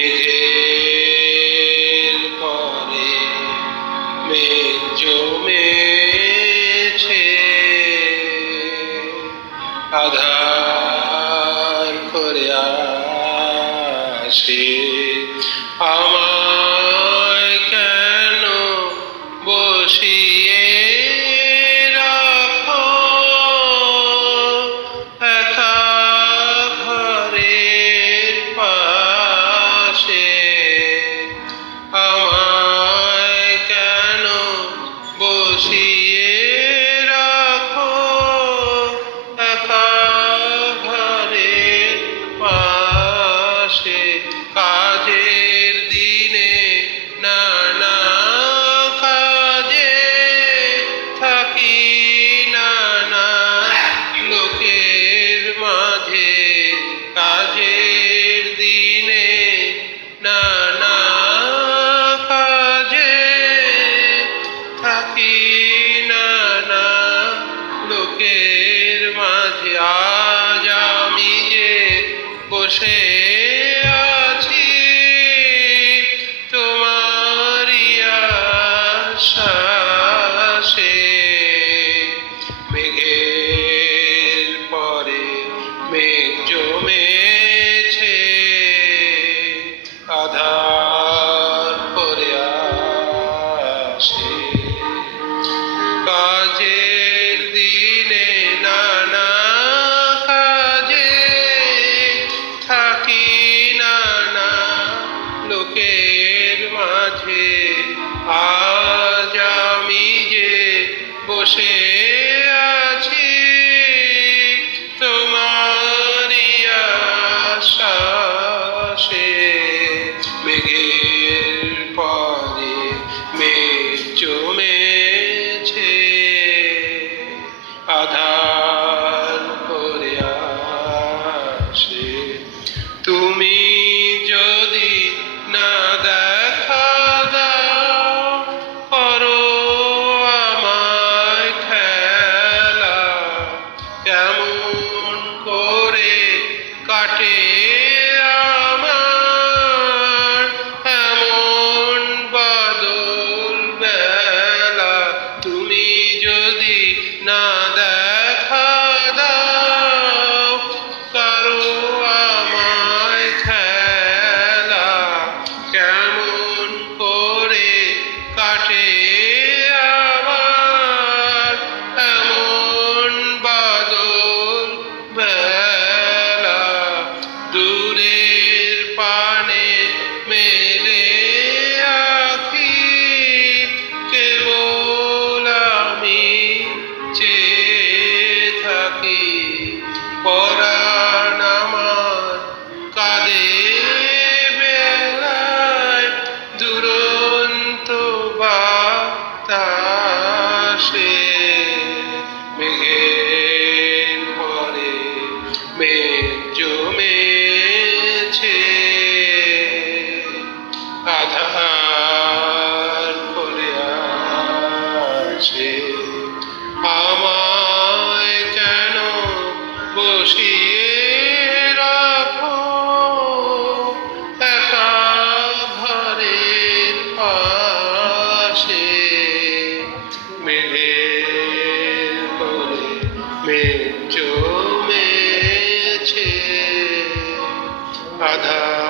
মেঘের পরে মেঘ জমেছে, আধার করে আসে আমায় কেন বসিয়ে রাখো একা ঘরের পাশে, আমায় কেন বসিয়ে রাখো একা ঘরের পাশে। কাজের দিনে নানা কাজে থাকি, নানা লোকের মাঝে, কাজের দিনে নানা কাজে থাকি, নানা লোকের মাঝে। আজ আমি যে বসে আছি তোমারই আশ্বাসে, মেঘের পরে মেঘ জমেছে, আধার করে আসে কাজের দিনে নানা কাজে থাকি, নানা লোকের মাঝে। আজ আমি যে বসে আছি তোমারই আশ্বাসে, মেঘের পরে মেঘ জমেছে, আধার করে আসে। তুমি যদি না দেখা দাও, করো আমায় খেলা, কেমন করে কাটে আমার এমন বাদল বেলা। তুমি যদি না দেখা দাও, করো আমায় খেলা, কেমন করে কাটে আমার এমন বাদল বেলা। দূরের পানে মেলে আঁখি, কেবল আমি চেয়ে থাকি, পরাণ আমার কাঁদে বেলায় দুরন্ত বাতাসে, মেঘের পরে মেঘ জমেছে, আধার করে আসে আমায় কেন বসিয়ে রাখো একা ঘরের পাশে, মেঘের পরে মেঘ জমেছে, আধার